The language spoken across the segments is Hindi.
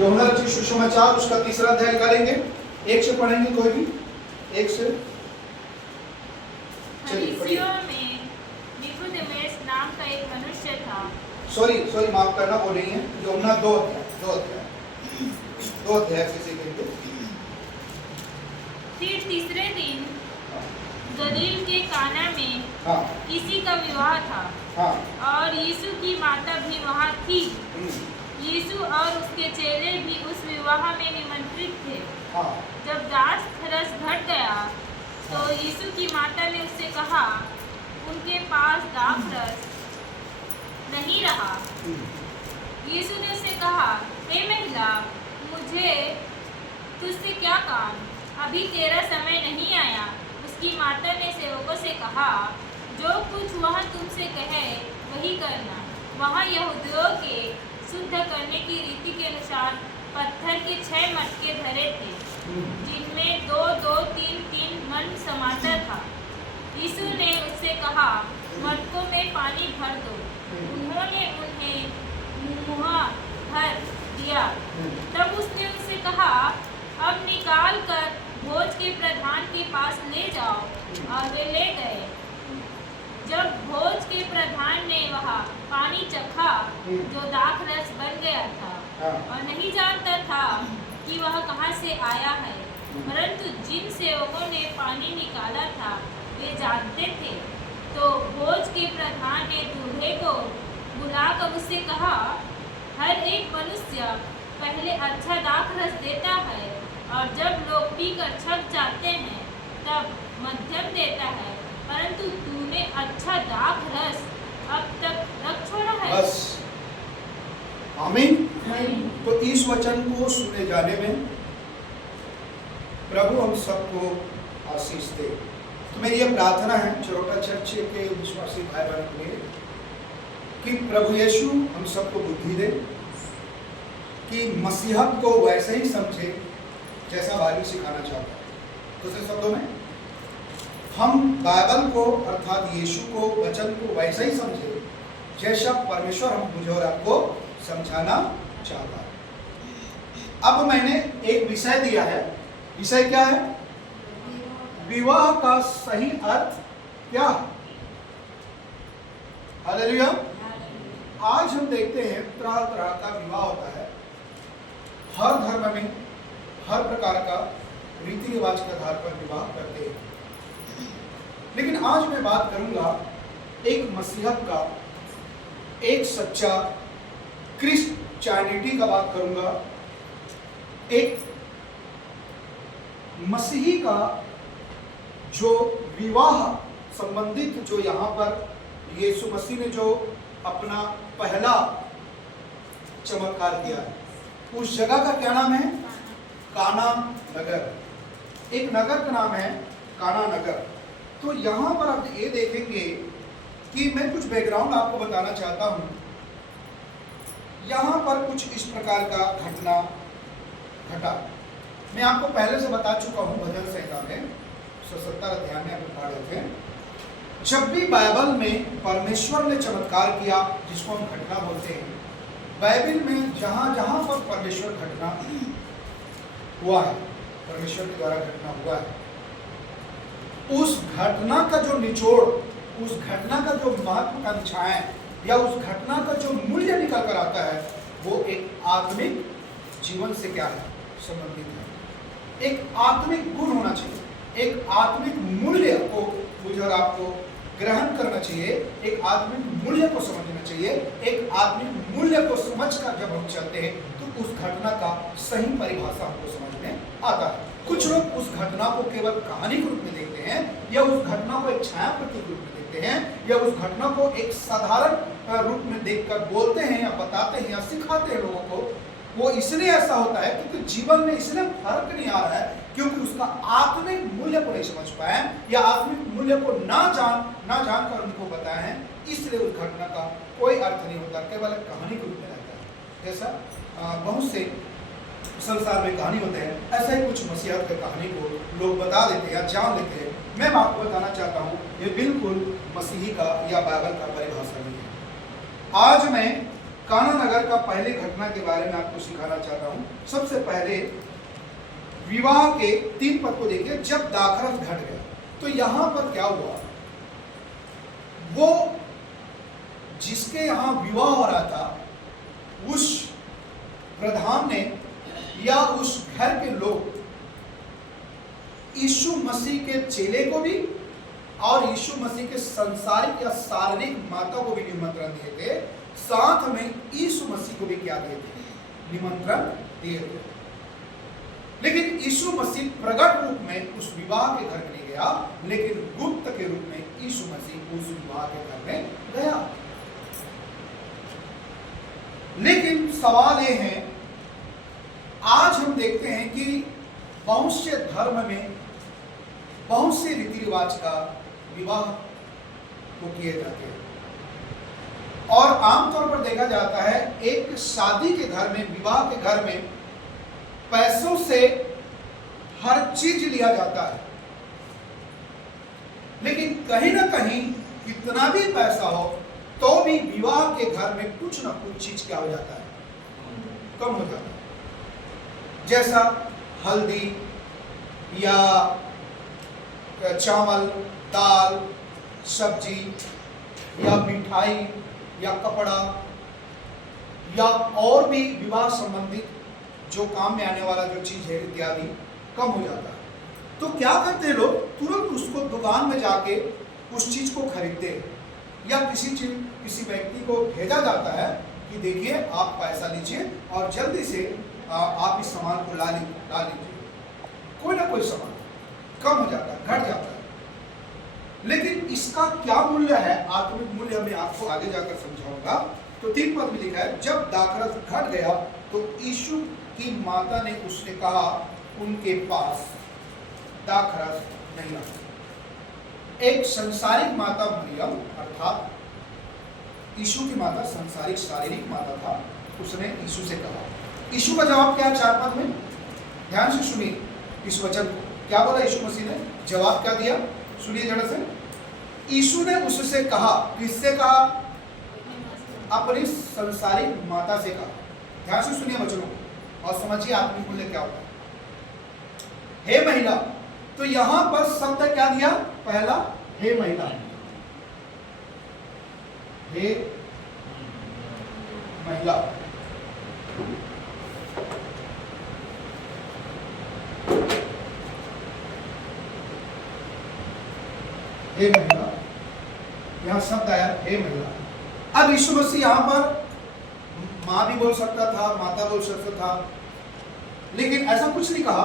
यूहन्ना रचित सुसमाचार उसका 3रा अध्याय करेंगे, 1 से पढ़ेंगे कोई भी 1 से। फरीसियों में निकोदेमुस नाम का एक मनुष्य था। सॉरी माफ करना, वो नहीं है। यूहन्ना 2 अध्याय से सीखेंगे। फिर तीसरे दिन गलील के काना में हाँ किसी का विवाह था हाँ और यीशु की माता भी वहाँ थी। यीशु और उसके चेले भी उस विवाह में निमंत्रित थे। हाँ जब दास खरस घट गया तो यीशु की माता ने उससे कहा, उनके पास दाखरस नहीं रहा। यीशु ने उससे कहा, हे महिला, मुझे तुझसे क्या काम, अभी तेरा समय नहीं आया। उसकी माता ने सेवकों से कहा, जो कुछ वह तुमसे कहे वही करना। वहाँ यहूदियों के शुद्ध करने की रीति के अनुसार पत्थर के 6 मटके धरे थे, जिनमें 2-2, 3-3 मन समाता था। यीशु ने उससे कहा, मटकों में पानी भर दो। उन्होंने उन्हें मुँह भर दिया। तब उसने उससे कहा, अब निकाल कर भोज के प्रधान के पास ले जाओ। और वे ले गए। जब भोज के प्रधान ने वहाँ पानी चखा जो दाखरस बन गया था, और नहीं जानता था कि वह कहाँ से आया है, परंतु जिन सेवकों ने पानी निकाला था वे जानते थे, तो भोज के प्रधान ने दूल्हे को बुलाकर उससे कहा, हर एक मनुष्य पहले अच्छा दाखरस देता है, और जब लोग पीकर छक जाते हैं तब मध्यम देता है, परंतु तूने अच्छा दाखरस अब तक रख छोड़ा है। बस, आमीन। तो इस वचन को सुने जाने में प्रभु हम सबको आशीष दे। तो मेरी यह प्रार्थना है चरोटा चर्च के विश्वासी भाई बहन के लिए कि प्रभु यीशु हम सबको बुद्धि दे कि मसीहत को वैसे ही समझे जैसा बाइबल सिखाना चाहता है। दूसरे शब्दों में हम बाइबल को अर्थात यीशु को, वचन को वैसे ही समझे जैसा परमेश्वर हम मुझे और आपको समझाना चाहता है। अब मैंने एक विषय दिया है। विषय क्या है? विवाह का सही अर्थ क्या है? हालेलुया। आज हम देखते हैं तरह तरह का विवाह होता है। हर धर्म में हर प्रकार का रीति रिवाज के आधार पर विवाह करते हैं। लेकिन आज मैं बात करूंगा एक मसीहत का, एक सच्चा क्रिश्चियनिटी का बात करूंगा, एक मसीही का जो विवाह संबंधित जो यहाँ पर यीशु मसीह ने जो अपना पहला चमत्कार किया है, उस जगह का क्या नाम है? काना नगर। एक नगर का नाम है काना नगर। तो यहाँ पर आप ये देखेंगे कि मैं कुछ बैकग्राउंड आपको बताना चाहता हूँ। यहाँ पर कुछ इस प्रकार का घटना घटा। मैं आपको पहले से बता चुका हूँ भजन संहिता में 170 अध्याय में आप पढ़ रहे थे। जब भी बाइबल में परमेश्वर ने चमत्कार किया, जिसको हम घटना बोलते हैं, बाइबल में जहाँ जहाँ पर परमेश्वर घटना हुआ है, परमेश्वर के द्वारा घटना हुआ है, उस घटना का जो निचोड़, उस घटना का जो महत्वाकांक्षाएं या उस घटना का जो मूल्य निकल कर आता है, वो एक आत्मिक जीवन से क्या है? संबंधित है। एक आत्मिक गुण होना चाहिए, एक आत्मिक मूल्य को मुझे और आपको ग्रहण करना चाहिए, एक आत्मिक मूल्य को समझना चाहिए। एक आत्मिक मूल्य को समझकर जब हम चलते हैं तो उस घटना का सही परिभाषा हमको समझ में आता है। कुछ लोग उस घटना को केवल कहानी के रूप में देखते हैं, या उस घटना को एक छाया प्रतीक रूप में देखते हैं, या उस घटना को एक साधारण रूप में देखकर बोलते हैं या बताते हैं या सिखाते हैं लोगों को। वो इसलिए ऐसा होता है क्योंकि जीवन में इसलिए फर्क नहीं आ रहा है क्योंकि उसका आत्मिक मूल्य को नहीं समझ पाए या आत्मिक मूल्य को ना जानकर उनको बताए हैं, इसलिए उस घटना का कोई अर्थ नहीं होता, केवल कहानी के रूप में रहता है। जैसा बहुत से संसार में कहानी होते हैं, ऐसा ही कुछ मसीहत की कहानी को लोग बता देते हैं या जान लेते हैं। मैं आपको बताना चाहता हूँ ये बिल्कुल मसीही का या बाइबल का परिभाषा नहीं है। आज मैं काना नगर का पहली घटना के बारे में आपको सिखाना चाहता हूं। सबसे पहले विवाह के 3 पद को देखिए। जब दाखरस घट गया, तो यहां पर क्या हुआ, वो जिसके यहां विवाह हो रहा था, उस प्रधान ने या उस घर के लोग यीशु मसीह के चेले को भी और यीशु मसीह के संसारिक या शारीरिक माता को भी निमंत्रण दिए थे। साथ में यीशु मसीह को भी क्या दिए थे, निमंत्रण दिए थे। लेकिन यीशु मसीह प्रकट रूप में उस विवाह के घर में नहीं गया, लेकिन गुप्त के रूप में यीशु मसीह उस विवाह के घर में गया। लेकिन सवाल ये है, आज हम देखते हैं कि बहुत से धर्म में बहुत से रीति रिवाज का विवाह को किए जाते हैं, और आमतौर पर देखा जाता है एक शादी के घर में, विवाह के घर में पैसों से हर चीज लिया जाता है। लेकिन कहीं ना कहीं कितना भी पैसा हो तो भी विवाह के घर में कुछ ना कुछ चीज क्या हो जाता है, कम हो जाता है। जैसा हल्दी या चावल, दाल, सब्जी या मिठाई या कपड़ा या और भी विवाह संबंधित जो काम में आने वाला जो चीज है इत्यादि कम हो जाता है। तो क्या करते हैं लोग, तुरंत उसको दुकान में जाके उस चीज को खरीदते हैं, या किसी व्यक्ति को भेजा जाता है कि देखिए आप पैसा लीजिए और जल्दी से आप इस सामान को ला लीजिए। कोई ना कोई सामान कम हो जाता है, घट जाता है। लेकिन इसका क्या मूल्य है, आत्मिक मूल्य मैं आपको आगे जाकर समझाऊंगा। तो 3 पद में लिखा है, जब दाखरस घट गया तो यीशु की माता ने उससे कहा, उनके पास दाखरस नहीं रहा। एक संसारिक माता मरियम, अर्थात यीशु की माता संसारिक शारीरिक माता था, उसने यीशु से कहा। यीशु का जवाब क्या है 4 पद में, ध्यान से सुनिए इस वचन को। क्या बोला यीशु मसीह ने, जवाब क्या दिया, सुनिए जरा से। यीशु ने उससे कहा, किससे कहा, अपनी संसारिक माता से कहा। ध्यान से सुनिए वचनों को और समझिए आत्मिक मूल्य क्या होता है। हे महिला, तो यहां पर शब्द क्या दिया, पहला हे महिला, हे महिला। हे महिला, यहां शब्द आया हे महिला। अब यीशु मसीह यहां पर मां भी बोल सकता था, माता बोल सकता था, लेकिन ऐसा कुछ नहीं कहा।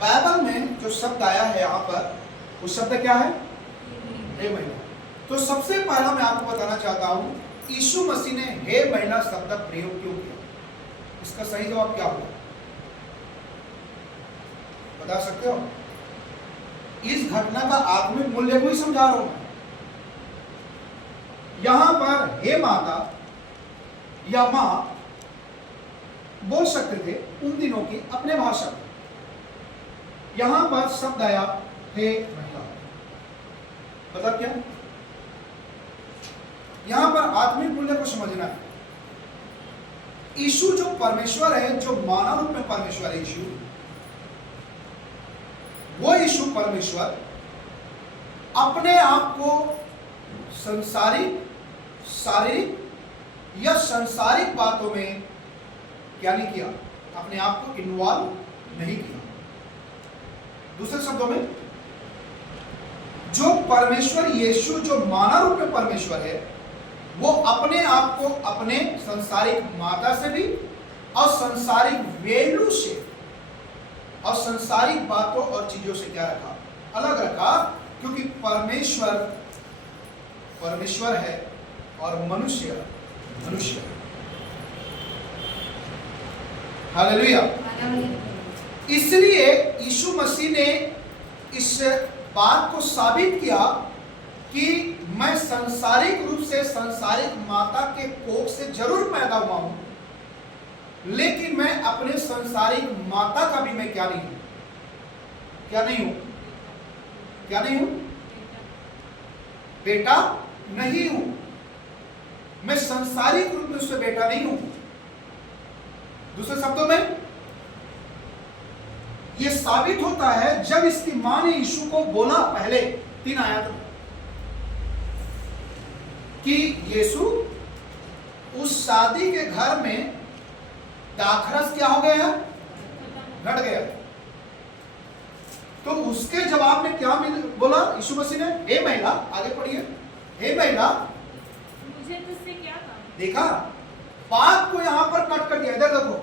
बाइबल में जो शब्द आया है यहां पर, वो शब्द क्या है, हे महिला। तो सबसे पहला मैं आपको बताना चाहता हूं, यीशु मसीह ने हे महिला शब्द प्रयोग क्यों किया, इसका सही जवाब क्या होगा, बता सकते हो? इस घटना का आत्मिक मूल्य को ही समझा रहा हूं। यहां पर हे माता या मां बोल सकते थे उन दिनों की अपने भाषा में। यहां पर शब्द आया हे महिला, मतलब क्या, यहां पर आत्मिक मूल्य को समझना है। यीशु जो परमेश्वर है, जो मानव रूप में परमेश्वर है यीशु, वो यीशु परमेश्वर अपने आप को संसारिक, शारीरिक या संसारिक बातों में क्या नहीं किया, अपने आप को इन्वॉल्व नहीं किया। दूसरे शब्दों में, जो परमेश्वर यीशु जो मानव रूप में परमेश्वर है, वो अपने आप को अपने संसारिक माता से भी और संसारिक वैल्यू से और संसारिक बातों और चीजों से क्या रखा, अलग रखा। क्योंकि परमेश्वर परमेश्वर है और मनुष्य मनुष्य है। हालेलुया। इसलिए यीशु मसीह ने इस बात को साबित किया कि मैं सांसारिक रूप से संसारिक माता के कोख से जरूर पैदा हुआ हूं, लेकिन मैं अपने संसारिक माता का भी मैं क्या नहीं हूं, क्या नहीं हूं, क्या नहीं हूं, बेटा नहीं हूं। मैं संसारिक रूप में उससे बेटा नहीं हूं। दूसरे शब्दों में यह साबित होता है जब इसकी मां ने यीशु को बोला पहले 3 आयत में कि यीशु उस शादी के घर में दाखरस क्या हो गया है, घट गया। तो उसके जवाब में क्या बोला यीशु मसीह ने? हे महिला, आगे पढ़िए, हे महिला मुझे तुझसे क्या काम? देखा, बात को यहां पर कट कर दिया। इधर देखो,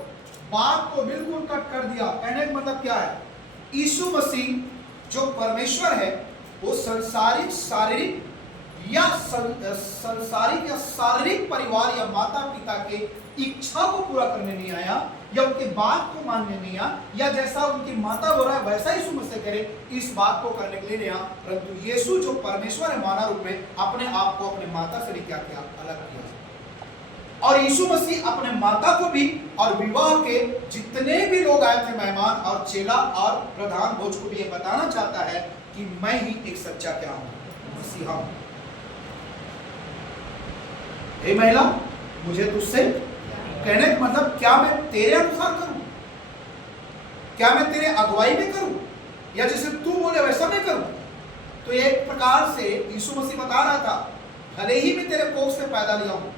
बात को बिल्कुल कट कर दिया। कहने का मतलब क्या है? यीशु मसीह जो परमेश्वर है वो संसारिक शारीरिक या संसारिक या शारीरिक परिवार या माता पिता के इच्छा को पूरा करने नहीं आया, या उनके बात को मानने नहीं आया, या जैसा उनकी माता बोल रहा है वैसा यीशु मसीह करे, इस बात को करने के लिए नहीं आया। परंतु यीशु जो परमेश्वर है मानव रूप में अपने आप को अपने माता से भी क्या किया? अलग किया। और यीशु मसीह अपने माता को भी और विवाह के जितने भी लोग आए थे, मेहमान और चेला और प्रधान भोज को भी ये बताना चाहता है कि मैं ही एक सच्चा क्या हूं? मसीहा हूं। हे महिला, मुझे तुझसे कहने का मतलब क्या मैं तेरे अनुसार करूं? क्या मैं तेरे अगुवाई में करूं, या जैसे तू बोले वैसा मैं करूं? तो एक प्रकार से यीशु मसीह बता रहा था, भले ही मैं तेरे कोख से पैदा लिया हूं,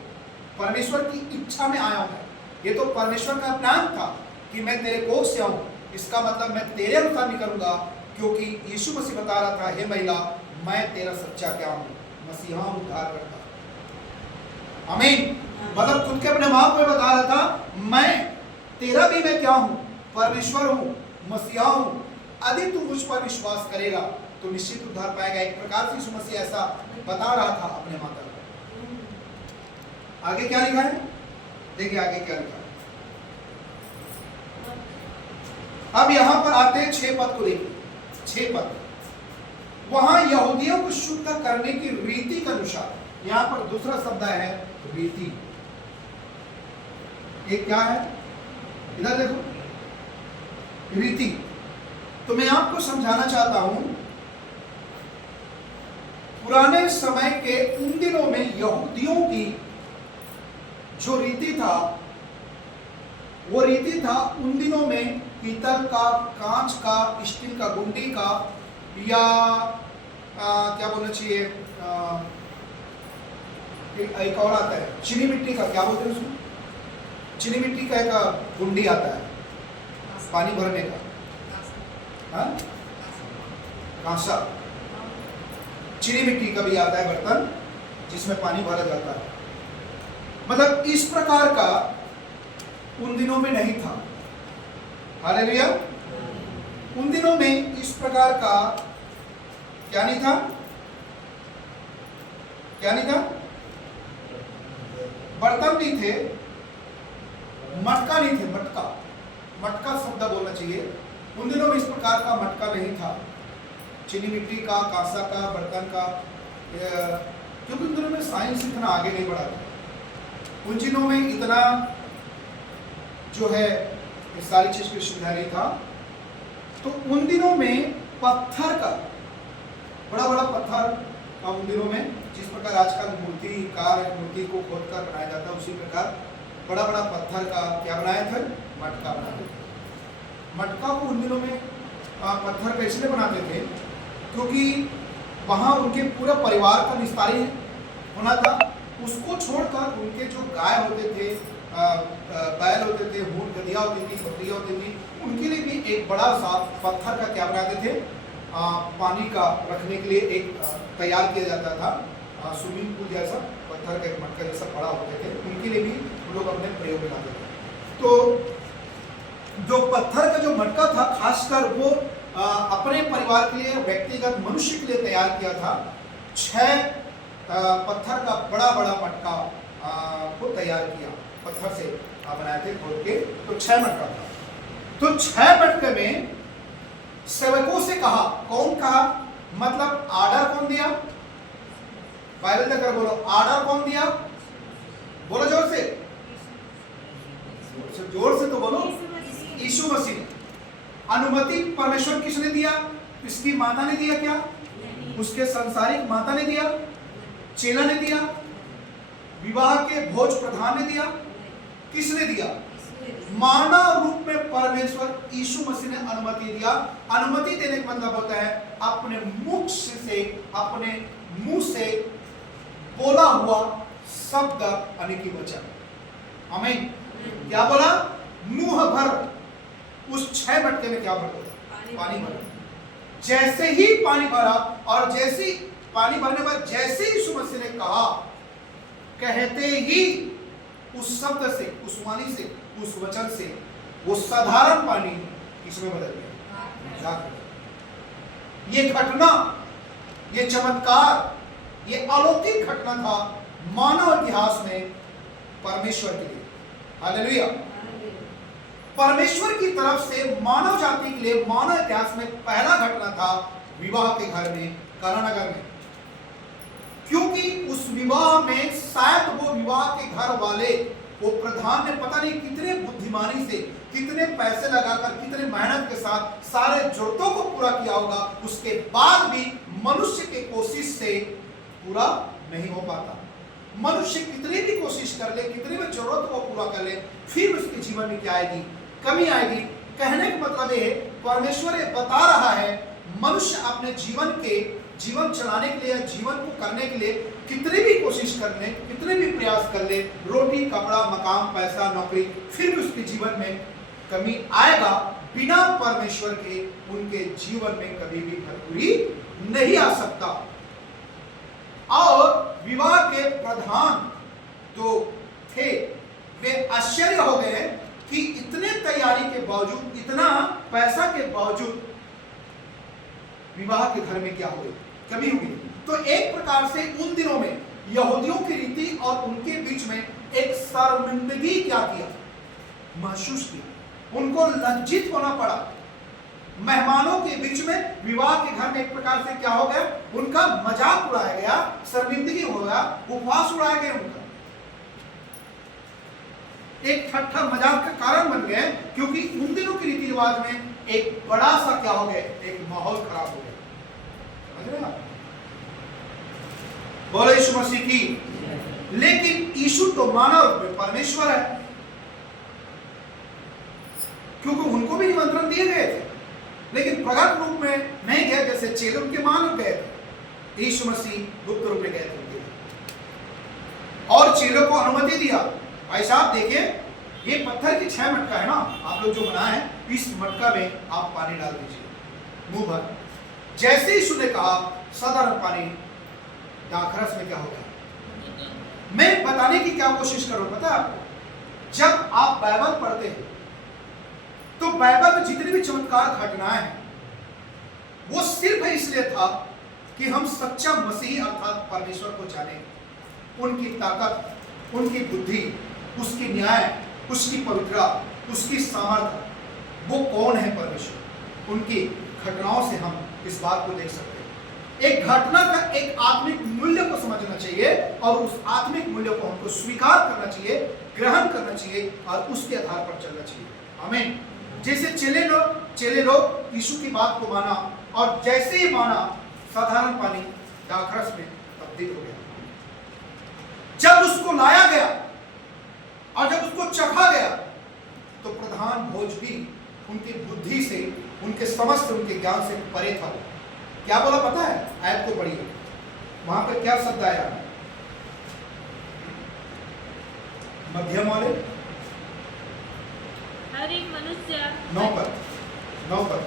परमेश्वर की इच्छा में आया हूं। ये तो परमेश्वर का प्लान था कि मैं तेरे कोख से आऊं, इसका मतलब मैं तेरे अनुसार नहीं करूंगा, क्योंकि यीशु मसीह बता रहा था, हे महिला, मैं तेरा सच्चा क्या हूं? मसीहा, उद्धार करता। आमीन। मतलब खुद के अपने मां को बता रहा था, मैं तेरा भी मैं क्या हूं? परमेश्वर हूं, मसीहा हूं। यदि तू मुझ पर विश्वास करेगा तो निश्चित उद्धार पाएगा। एक प्रकार से यीशु मसीह ऐसा बता रहा था अपने माता को। आगे क्या लिखा है? देखिए आगे क्या लिखा है। अब यहां पर आते हैं 6 पद को देखिए। 6 पद, वहां यहूदियों को शुद्ध करने की रीति के अनुसार, यहां पर दूसरा शब्द है रीति। ये क्या है? इधर देखो, रीति। तो मैं आपको समझाना चाहता हूं, पुराने समय के उन दिनों में यहूदियों की जो रीति था, वो रीति था उन दिनों में पीतल का, कांच का, स्टील का, गुंडी का, या क्या बोलना चाहिए, एक और आता है चीनी मिट्टी का, क्या बोलते हैं उसको? चीनी मिट्टी का एक गुंडी आता है पानी भरने का, कांसा। चीनी मिट्टी का भी आता है बर्तन जिसमें पानी भरा जाता है। मतलब इस प्रकार का उन दिनों में नहीं था। हालेलुया। उन दिनों में इस प्रकार का क्या नहीं था? क्या नहीं था? बर्तन नहीं थे, मटका नहीं थे। मटका शब्द बोलना चाहिए। उन दिनों में इस प्रकार का मटका नहीं था, चीनी मिट्टी का, कांसा का, बर्तन का, क्योंकि उन दिनों में साइंस इतना आगे नहीं बढ़ा था। उन दिनों में इतना जो है इस सारी चीज की सुविधा नहीं था। तो उन दिनों में पत्थर का, बड़ा बड़ा पत्थर का उन दिनों में, जिस प्रकार आजकल मूर्ति को खोदकर बनाया जाता है, उसी प्रकार बड़ा बड़ा पत्थर का क्या बनाया था? मटका बनाते थे। मटका को उन दिनों में पत्थर का इसलिए बनाते थे क्योंकि वहाँ उनके पूरा परिवार का निस्तारी होना था। उसको छोड़कर उनके जो गाय होते थे, बैल होते थे, ऊँट, गधिया होती थी, बकरियाँ होती थी, उनके लिए भी एक बड़ा सा पत्थर का क्या बनाते थे? पानी का रखने के लिए एक तैयार किया जाता था, स्विमिंग पूल जैसा पत्थर का एक मटका जैसा बड़ा होते थे, उनके लिए भी हम लोग अपने प्रयोग में लाते थे। तो जो पत्थर का जो मटका था, खासकर वो अपने परिवार के लिए, व्यक्तिगत मनुष्य के लिए तैयार किया था। 6 पत्थर का बड़ा बड़ा मटका को तैयार किया, पत्थर से बनाए थे खोद के। तो 6 मटका था। तो 6 मटके में सेवकों से कहा, कौन कहा? मतलब आर्डर कौन दिया? बाइबल देखकर बोलो, आर्डर कौन दिया? बोलो जोर से, जोर से तो बोलो। यीशु मसीह ने। अनुमति परमेश्वर किसने दिया? इसकी माता ने दिया क्या? उसके संसारिक माता ने दिया? चेला ने दिया? विवाह के भोज प्रधान ने दिया। किसने दिया? मानव रूप में परमेश्वर यीशु मसीह ने अनुमति दिया। अनुमति देने का मतलब होता है अपने मुख से, अपने मुंह से बोला हुआ शब्द यानी कि वचन। आमीन। क्या बोला? मुंह भर उस 6 मटके में क्या भर? पानी भरा। जैसे ही पानी भरा और जैसे पानी भरने पर जैसे यीशु मसीह ने कहा, कहते ही उस शब्द से, उस वाणी से, उस वचन से वो साधारण पानी किसमें बदल गया? ये घटना, ये चमत्कार, ये अलौकिक घटना था मानव इतिहास में परमेश्वर के लिए। हालेलुया। परमेश्वर की तरफ से मानव जाति के लिए मानव इतिहास में पहला घटना था विवाह के घर में, काना नगर में। क्योंकि उस विवाह में शायद वो विवाह के घर वाले, वो प्रधान ने पता नहीं कितने बुद्धिमानी से, कितने पैसे लगाकर, कितने मेहनत के साथ सारे जरूरतों को पूरा किया होगा, उसके बाद भी मनुष्य के कोशिश से पूरा नहीं हो पाता। मनुष्य कितनी भी कोशिश कर ले, कितनी भी जरूरत को पूरा कर ले, फिर उसके जीवन में क्या आएगी? कमी आएगी। कहने का मतलब ये परमेश्वर ये बता रहा है, मनुष्य अपने जीवन चलाने के लिए, जीवन को करने के लिए कितनी भी कोशिश कर ले, कितने भी प्रयास कर ले, रोटी, कपड़ा, मकान, पैसा, नौकरी, फिर भी उसके जीवन में कमी आएगा। बिना परमेश्वर के उनके जीवन में कभी भी भरपूरी नहीं आ सकता। और विवाह के प्रधान जो थे वे आश्चर्य हो गए कि इतने तैयारी के बावजूद, इतना पैसा के बावजूद विवाह के घर में क्या हुई? कमी हुई। तो एक प्रकार से उन दिनों में यहूदियों की रीति और उनके बीच में एक शर्मिंदगी क्या किया? महसूस किया। उनको लज्जित होना पड़ा। मेहमानों के बीच में विवाह के घर में एक प्रकार से क्या हो गया? उनका मजाक उड़ाया गया, शर्मिंदगी हो गया, उपहास उड़ाया गया उनका। एक ठट्ठा मजाक का कारण बन गए, क्योंकि उन दिनों के रीति रिवाज में एक बड़ा सा क्या हो गया? एक माहौल खराब हो गया। समझ रहे आप? बोलो यीशु मसीह की। लेकिन यीशु तो मानव रूप में परमेश्वर है, क्योंकि उनको भी निमंत्रण दिए गए थे, लेकिन प्रगट रूप में नहीं गए, जैसे चेले उनके मानव गए थे। यीशु मसीह गुप्त रूप में गए थे और चेलों को अनुमति दिया। भाई साहब देखिए, ये पत्थर की 6 मटका है ना, आप लोग जो बनाए हैं, इस मटका में आप पानी डाल दीजिए मुंह भर। जैसे यीशु ने कहा, साधारण पानी दाखरस में क्या होगा? मैं बताने की क्या कोशिश करूं पता है आपको? जब आप बाइबल पढ़ते हैं तो बाइबल में जितनी भी चमत्कार घटनाएं हैं, वो सिर्फ इसलिए था कि हम सच्चा मसीह अर्थात परमेश्वर को जाने, उनकी ताकत, उनकी बुद्धि, उसकी न्याय, उसकी पवित्रता, उसकी सामर्थ्य, वो कौन है परमेश्वर, उनकी घटनाओं से हम इस बात को देख सकते हैं। एक घटना का एक आत्मिक मूल्य को समझना चाहिए और उस आत्मिक मूल्य को हमको स्वीकार करना चाहिए, ग्रहण करना चाहिए और उसके आधार पर चलना चाहिए। आमीन। जैसे चेले लोग यीशु की बात को माना और जैसे ही माना, साधारण पानी दाखरस में तब्दील हो गया। जब उसको लाया गया और जब उसको चखा गया तो प्रधान भोज भी उनकी बुद्धि से, उनके समझ से, उनके ज्ञान से परे था। क्या बोला पता है? आयत को पढ़िए, वहां पर क्या शब्द आया? मध्यम वाले हर एक मनुष्य 9 पर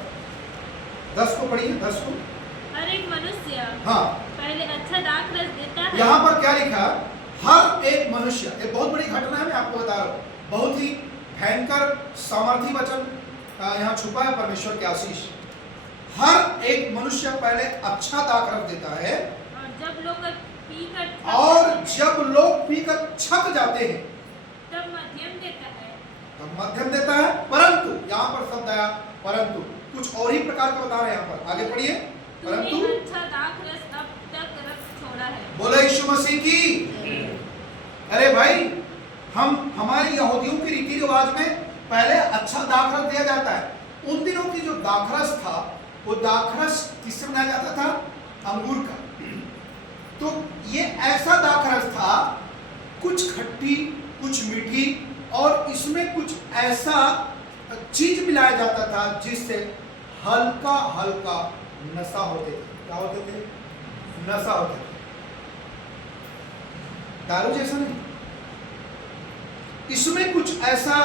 10 को पढ़िए, 10 को। हर एक मनुष्य हाँ, पहले अच्छा दाखरस देता है। यहाँ पर क्या लिखा? हर एक मनुष्य। ये बहुत बड़ी घटना है, मैं आपको बता रहा हूँ। बहुत ही भयंकर सामर्थी वचन यहाँ छुपा है, परमेश्वर की आशीष। हर एक मनुष्य पहले अच्छा दाखरस देता है और जब लोग पीकर छक जाते हैं तब मध्यम देता है। तब मध्यम देता है। परंतु यहाँ पर शब्द आया परंतु, कुछ और ही प्रकार का बता रहे हैं यहाँ पर। आगे पढ़िए। परंतु अच्छा दाखरस अब तक रख छोड़ा है। बोला यीशु मसीह की। अरे भाई, हमारी यहूदियों की रीति रिवाज में पहले अच्छा दाखरस दिया जाता है। उन दिनों की जो दाखरस था, वो दाखरस किससे बनाया जाता था? अंगूर का। तो ये ऐसा दाखरस था, कुछ खट्टी कुछ मीठी, और इसमें कुछ ऐसा चीज मिलाया जाता था जिससे हल्का हल्का नशा होते थे। क्या होते थे? नशा होते थे। दारू जैसा नहीं, इसमें कुछ ऐसा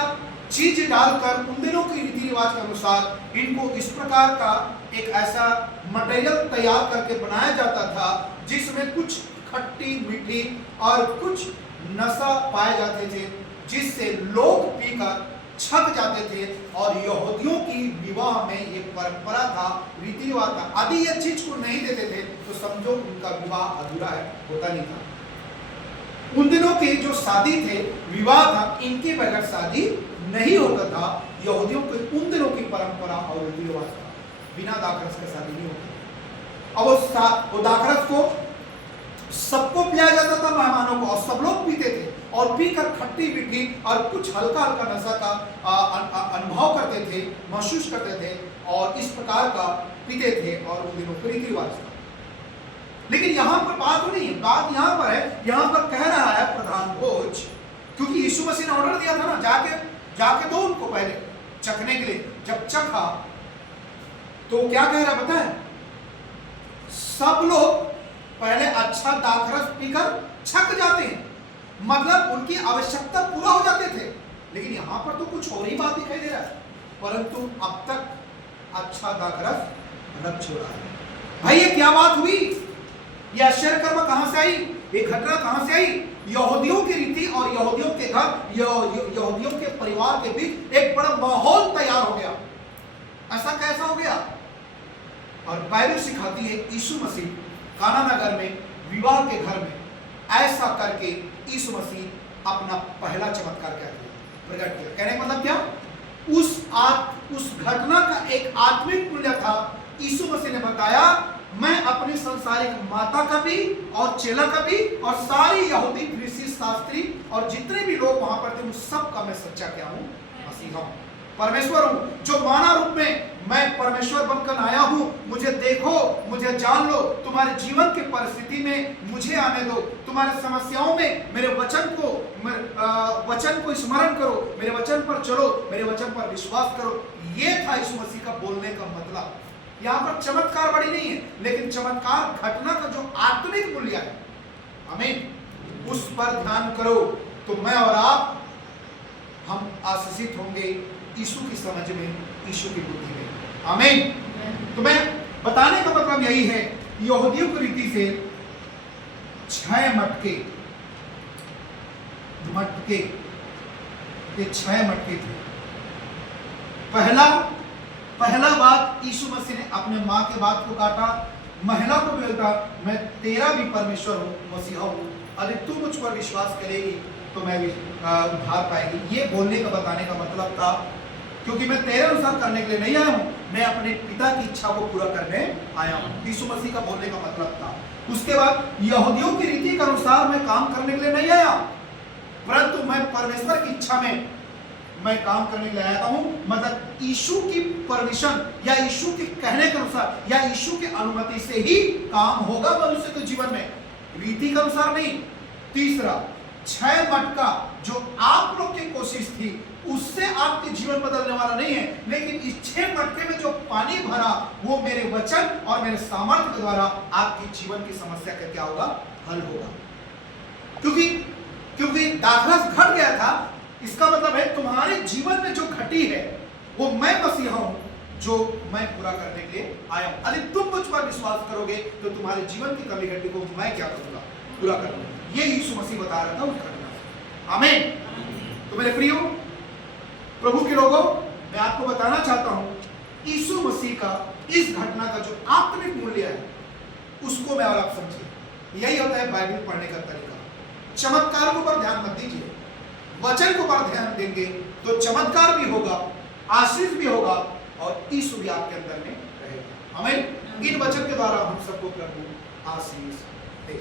चीज डालकर उन दिनों के रीति रिवाज के अनुसार इनको इस प्रकार का एक ऐसा मटेरियल तैयार करके बनाया जाता था जिसमें कुछ खट्टी मीठी और कुछ नशा पाए जाते थे, जिससे लोग पीकर छक जाते थे। और यहूदियों की विवाह में ये परंपरा था, रीति रिवाज था। यदि ये चीज को नहीं देते थे तो समझो उनका विवाह अधूरा है, होता नहीं था। उन दिनों के जो शादी थे, विवाह था, इनके बगैर शादी नहीं होता था। यहूदियों के उन दिनों की परंपरा और रीति रिवाज था, बिना दाखरस के शादी नहीं होती। अब वो दाखरस को सबको पिलाया जाता था, मेहमानों को, और सब लोग पीते थे और पीकर खट्टी मीठी और कुछ हल्का हल्का नशा का अनुभव करते थे, महसूस करते थे, और इस प्रकार का पीते थे। और उन दिनों के रीति रिवाज था। लेकिन यहां पर बात नहीं है, बात यहां पर है, यहां पर कह रहा है प्रधान भोज, क्योंकि यीशु मसीह ने ऑर्डर दिया था ना, जाके दो उनको पहले चखने के लिए। जब चखा तो क्या कह रहा पता है? सब लोग पहले अच्छा दाखरस पीकर छक जाते हैं, मतलब उनकी आवश्यकता पूरा हो जाते थे। लेकिन यहां पर तो कुछ और ही बात दिखाई दे रहा है, परंतु अब तक अच्छा दाखरस रख छोड़ा है। भाई ये क्या बात हुई? ये आश्चर्य कर्म कहां से आई? ये घटना कहां से आई? यहूदियों की रीति और यहूदियों के घर, यहूदियों के परिवार के बीच एक बड़ा माहौल तैयार हो गया। ऐसा कैसा हो गया? और बाइबल सिखाती है यीशु मसीह काना नगर में, विवाह के घर में ऐसा करके यीशु मसीह अपना पहला चमत्कार प्रकट किया। कहने का मतलब क्या? उस घटना का एक आत्मिक मूल्य था। यीशु मसीह ने बताया, मैं अपनी संसारिक माता का भी और चेला का भी और सारी यहूदी फरीसी शास्त्री और जितने भी लोग वहां पर थे उन सब का मैं सच्चा क्या हूं? मसीहा हूं, परमेश्वर हूं। जो मानव रूप में मैं परमेश्वर बनकर आया हूं। मुझे देखो, मुझे जान लो, तुम्हारे जीवन की परिस्थिति में मुझे आने दो, तुम्हारे समस्याओं में मेरे वचन को स्मरण करो, मेरे वचन पर चलो, मेरे वचन पर विश्वास करो। ये था यीशु मसीह का बोलने का मतलब। यहाँ पर चमत्कार बड़ी नहीं है, लेकिन चमत्कार घटना का जो आत्मिक मूल्य है, आमीन, उस पर ध्यान करो तो मैं और आप, हम आशीषित होंगे यीशु की समझ में, यीशु की बुद्धि में, आमीन। तो मैं बताने का मतलब यही है, यहूदियों की रीति से 6 मटके, ये 6 मटके थे। पहला बात, यीशु मसीह ने अपने माँ के बात को काटा, महिला को बोलता, मैं तेरा भी परमेश्वर हूँ, मसीहा हूँ, अरे तू मुझ पर विश्वास करेगी तो मैं भी उद्धार पाएगी। ये बोलने का, बताने का मतलब था, क्योंकि मैं तेरे अनुसार करने के लिए नहीं आया हूँ, मैं अपने पिता की इच्छा को पूरा करने आया हूँ। यीशु मसीह का बोलने का मतलब था। उसके बाद, यहूदियों की रीति के अनुसार मैं काम करने के लिए नहीं आया, परंतु मैं परमेश्वर की इच्छा में मैं काम करने के लिए आया हूं। मतलब यीशु की परमिशन या यीशु के कहने के अनुसार या यीशु की अनुमति से ही काम होगा मनुष्य के जीवन में, रीति के अनुसार नहीं। तीसरा, 6 मटका जो आप लोग की कोशिश थी उससे आपके जीवन बदलने वाला नहीं है, लेकिन इस 6 मटके में जो पानी भरा वो मेरे वचन और मेरे सामर्थ्य के द्वारा आपके जीवन की समस्या का क्या होगा? हल होगा। क्योंकि दाखरस घट गया था, इसका मतलब है तुम्हारे जीवन में जो घटी है वो मैं मसीहा हूं जो मैं पूरा करने के लिए आया हूं। यदि तुम मुझ पर विश्वास करोगे तो तुम्हारे जीवन की कमी घटी को मैं क्या करूंगा? पूरा करूंगा। ये यीशु मसीह बता रहा था उस घटना से। आमीन। तो मेरे प्रियो प्रभु के लोगों, मैं आपको बताना चाहता हूं, यीशु मसीह का इस घटना का जो आत्मिक मूल्य है उसको मैं और आप समझिए। यही होता है बाइबल पढ़ने का तरीका। चमत्कारों पर ध्यान मत दीजिए, वचन को पर ध्यान देंगे तो चमत्कार भी होगा, आशीष भी होगा और यीशु भी आपके अंदर में रहेगा। आमीन। इन वचन के द्वारा हम सबको प्रभु आशीष दे।